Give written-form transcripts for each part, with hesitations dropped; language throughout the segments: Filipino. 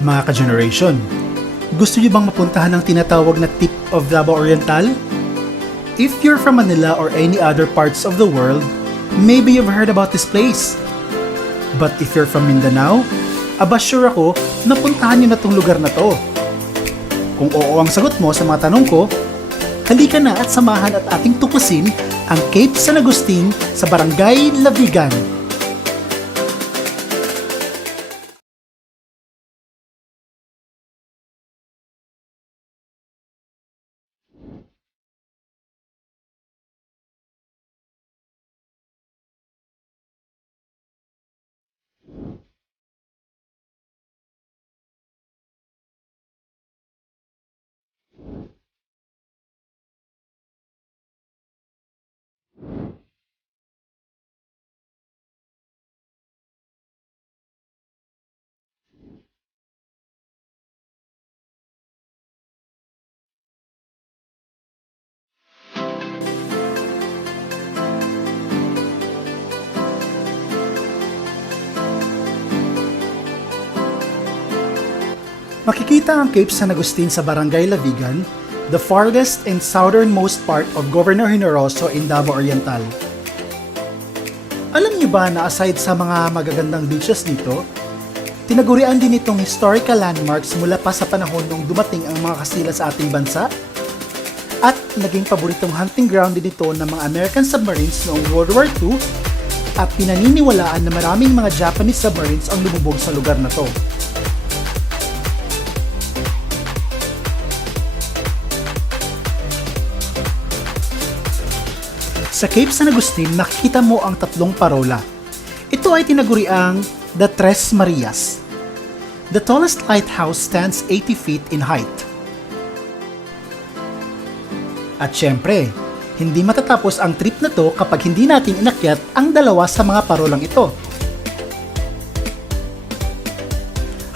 Mga ka-generation, gusto niyo bang mapuntahan ang tinatawag na tip of Davao Oriental? If you're from Manila or any other parts of the world, maybe you've heard about this place. But if you're from Mindanao, aba sure ako na puntahan niyo na tong lugar na to. Kung oo ang sagot mo sa mga tanong ko, halika na at samahan at ating tuklasin ang Cape San Agustin sa Barangay Lavigan. Makikita ang Cape San Agustin sa Barangay Lavigan, the farthest and southernmost part of Governor Generoso in Davao Oriental. Alam niyo ba na aside sa mga magagandang beaches dito, tinagurian din itong historical landmarks mula pa sa panahon nung dumating ang mga Kastila sa ating bansa? At naging paboritong hunting ground din ito ng mga American submarines noong World War II at pinaniniwalaan na maraming mga Japanese submarines ang lumubog sa lugar na to. Sa Cape San Agustin, makikita mo ang tatlong parola. Ito ay tinaguriang the Tres Marias. The tallest lighthouse stands 80 feet in height. At syempre, hindi matatapos ang trip na to kapag hindi natin inakyat ang dalawa sa mga parolang ito.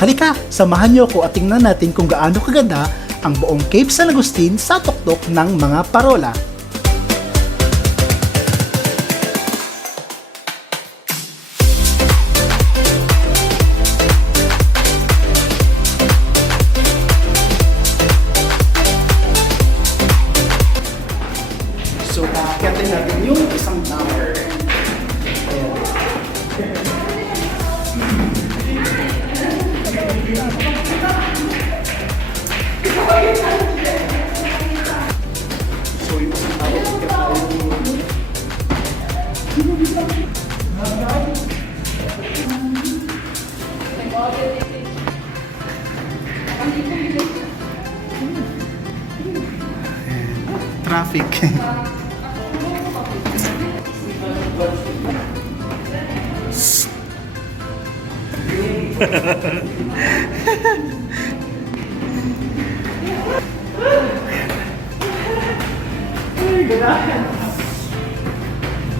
Halika, samahan niyo ko at tingnan natin kung gaano kaganda ang buong Cape San Agustin sa tuktok ng mga parola. So, nakakyatin natin yung isang tower. So, yung isang tower, kaya tayo traffic.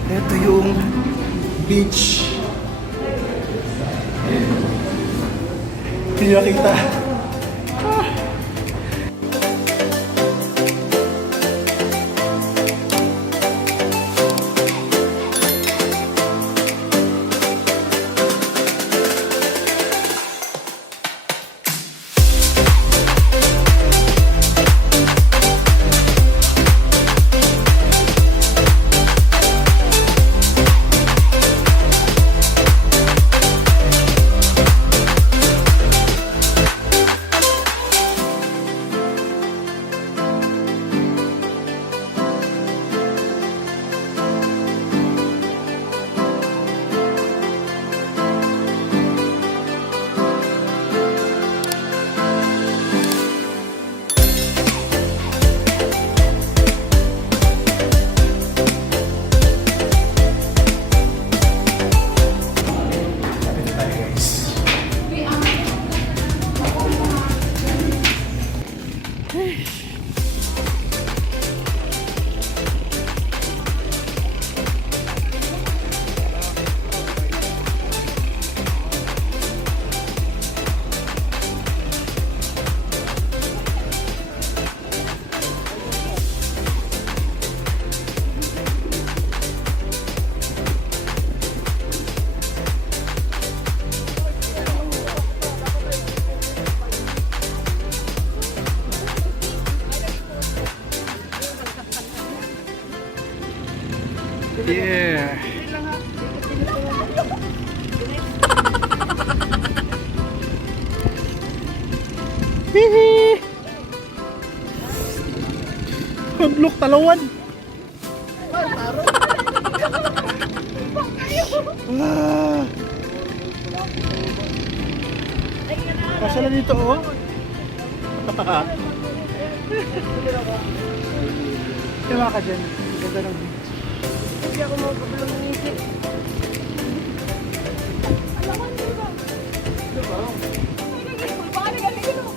Ito yung beach. Hindi nakita. Yeah. Hihi. Hublok talawan. Ah. Kasya na dito oh. Diba ka dyan? Ganda ng beach. Hindi ako magpapalang ng isip. Alaman mo ba? Diba? Baka nagaling yun.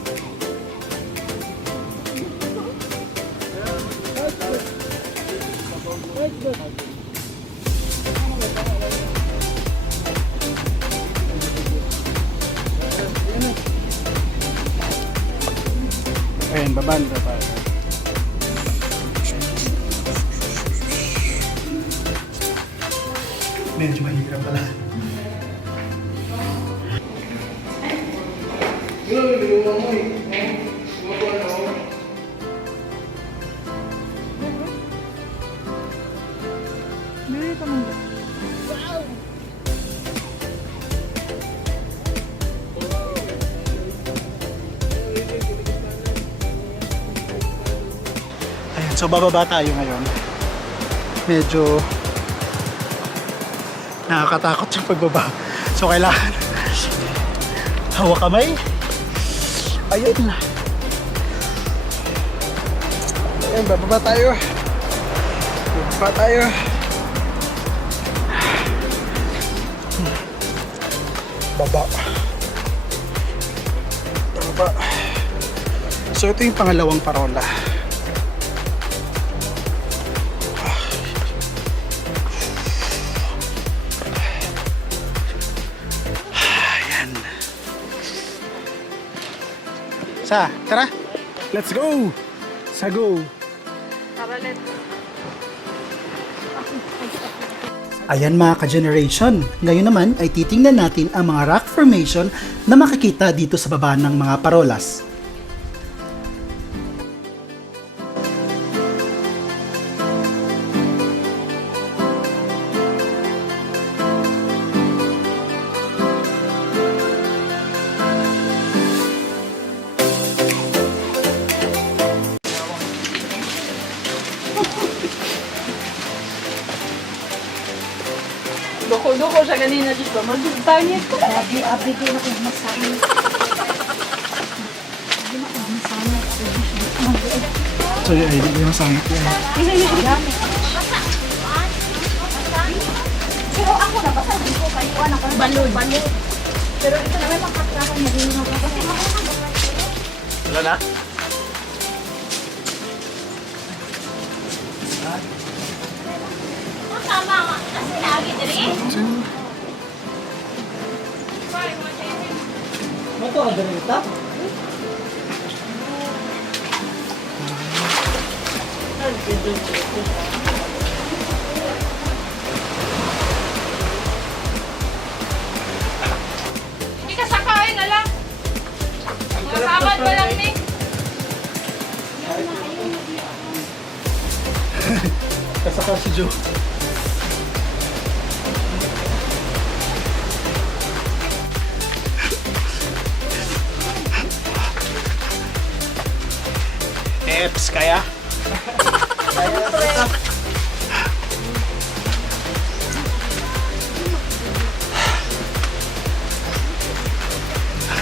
Ayun, babanda pa. Medyo mahirap pala. Ayan, so bababa tayo ngayon. Medyo nakakatakot yung pagbaba. So kailangan hawak kamay. Ayun. Ayan, bababa tayo. Bababa tayo. Baba. Baba. So ito yung pangalawang parola. Tara. Let's go. Go. Ayan mga ka-generation. Ngayon naman ay titingnan natin ang mga rock formation na makikita dito sa baba ng mga parolas. Loko-loko siya kanina dito. Mag-tangit ko. Abi din ako masama. So yun, hindi ko yung masangit yan. Pero ako nabasa din ko kayo anak ko balon. Pero ito na may makatrakan na din ako kasi Wala na? tama nga kasi lagi diri. Mato ka dyan ito? Hindi ka sakain, ala. Masamad pa lang ni. Kasaka si Joe. Eps, kaya?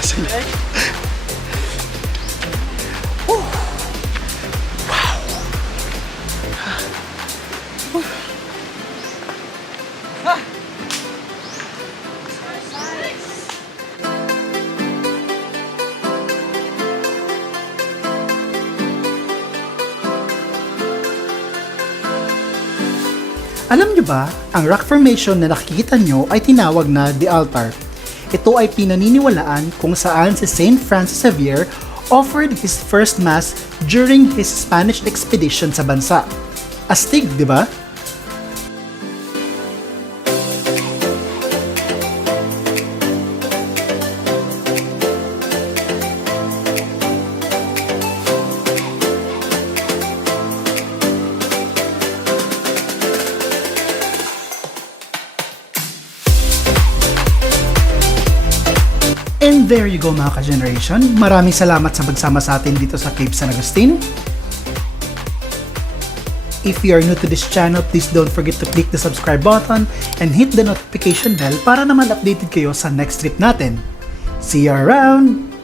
Sige. Alam nyo ba, ang rock formation na nakikita nyo ay tinawag na The Altar. Ito ay pinaniniwalaan kung saan si Saint Francis Xavier offered his first mass during his Spanish expedition sa bansa. Astig, di ba? And there you go mga ka-generation. Maraming salamat sa pagsama sa atin dito sa Cape San Agustin. If you are new to this channel, please don't forget to click the subscribe button and hit the notification bell para naman updated kayo sa next trip natin. See you around!